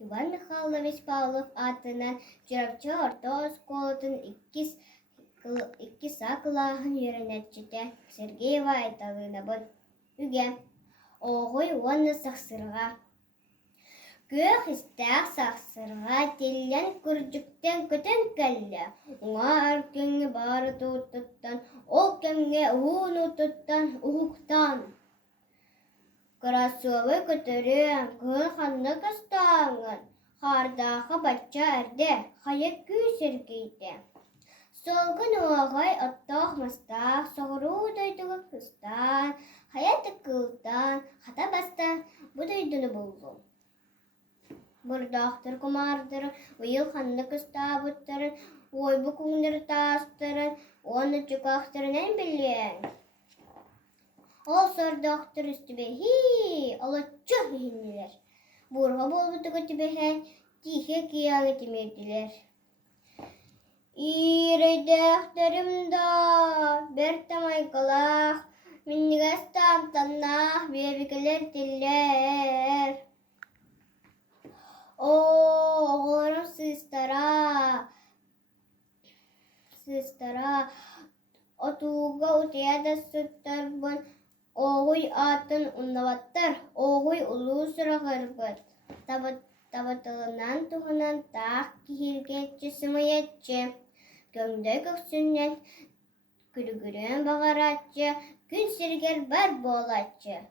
Иван Михайлович Павлов атынан Жырапчы орто осколотын икки сакылаһын үйренетчите Сергеева айталына бол. Үге. Оғой уонна сақсырға. Көх истәк сақсырға теллен күрджіктен көтен кәлі. Уңа әркенге бары туыттыттан, ол кемге уын ұтыттан, ұхуқтан. Красовы көтөрен, күн ханны кыстаңын. Хардақы батча әрде, қайық күй сергейді. Солғын оғай оттақ мастақ, соғыру дойдығы қыстан, қаяты қылтан, қата бастан, бұдайдыны болғым. Бұрдақтыр құмардырын, ұйыл ханны кыста бұттырын, ойбы күңдір тастырын, оны чүкақтырын білен. Ол сордақтыр үстібе, олатчы хейінелер. Бұрға болбыты көтібе, тихе кияғы темеділер. Ирейдәхтерім да, бер тамай қалақ, міннігәс тамтаннақ, бебекелер тиллер. Оғыларым сыстара, отуға утияда сүттарбын, оғуй атын ұннаваттар, оғуй ұлу сұрағырбыт. Табатылынан туғынан тақ кихилгетчі сымайетчі. Көңді көксінен күрігірен бағаратчы, күн сергер бар болатчы.